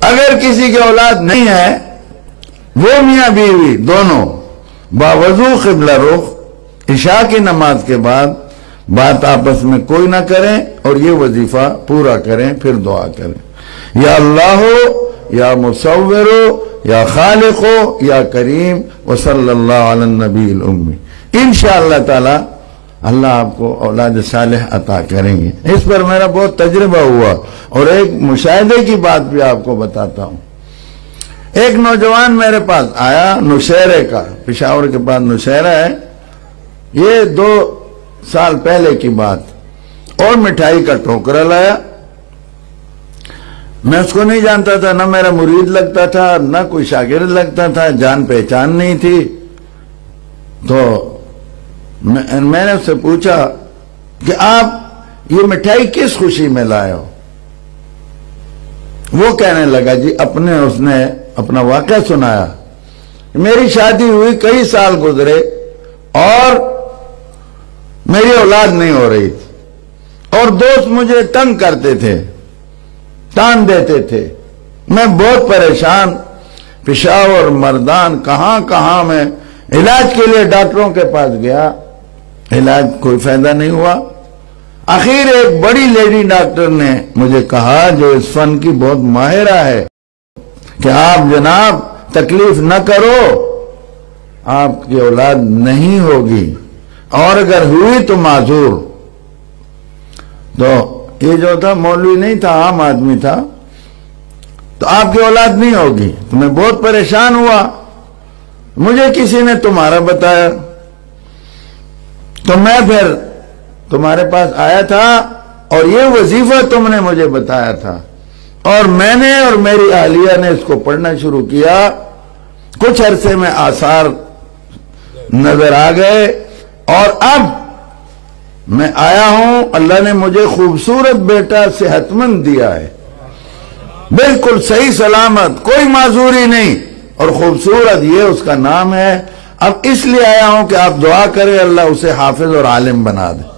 اگر کسی کی اولاد نہیں ہے، وہ میاں بیوی دونوں باوضو قبلہ رخ عشاء کی نماز کے بعد بات آپس میں کوئی نہ کریں اور یہ وظیفہ پورا کریں، پھر دعا کریں، یا اللہ ہو یا مصور ہو یا خالق ہو یا کریم وصلی اللہ علی النبی الامی، انشاءاللہ تعالی اللہ آپ کو اولاد صالح عطا کریں گے۔ اس پر میرا بہت تجربہ ہوا اور ایک مشاہدے کی بات بھی آپ کو بتاتا ہوں۔ ایک نوجوان میرے پاس آیا نوشہرے کا، پشاور کے پاس نوشہرہ ہے، یہ 2 سال پہلے کی بات، اور مٹھائی کا ٹوکرا لایا۔ میں اس کو نہیں جانتا تھا، نہ میرا مرید لگتا تھا نہ کوئی شاگرد لگتا تھا، جان پہچان نہیں تھی۔ تو میں نے اس سے پوچھا کہ آپ یہ مٹھائی کس خوشی میں لائے ہو؟ وہ کہنے لگا جی اس نے اپنا واقعہ سنایا، میری شادی ہوئی کئی سال گزرے اور میری اولاد نہیں ہو رہی تھی، اور دوست مجھے تنگ کرتے تھے، تان دیتے تھے، میں بہت پریشان، پشاور مردان کہاں کہاں میں علاج کے لیے ڈاکٹروں کے پاس گیا، علاج کوئی فائدہ نہیں ہوا۔ آخر ایک بڑی لیڈی ڈاکٹر نے مجھے کہا جو اس فن کی بہت ماہرہ ہے کہ آپ جناب تکلیف نہ کرو، آپ کی اولاد نہیں ہوگی، اور اگر ہوئی تو معذور۔ تو یہ جو تھا مولوی نہیں تھا، عام آدمی تھا، تو آپ کی اولاد نہیں ہوگی۔ تو میں بہت پریشان ہوا، مجھے کسی نے تمہارا بتایا، تو میں پھر تمہارے پاس آیا تھا اور یہ وظیفہ تم نے مجھے بتایا تھا، اور میں نے اور میری اہلیہ نے اس کو پڑھنا شروع کیا۔ کچھ عرصے میں آثار نظر آ گئے، اور اب میں آیا ہوں، اللہ نے مجھے خوبصورت بیٹا صحت مند دیا ہے، بالکل صحیح سلامت، کوئی معذوری نہیں، اور خوبصورت، یہ اس کا نام ہے۔ اب اس لیے آیا ہوں کہ آپ دعا کریں اللہ اسے حافظ اور عالم بنا دے۔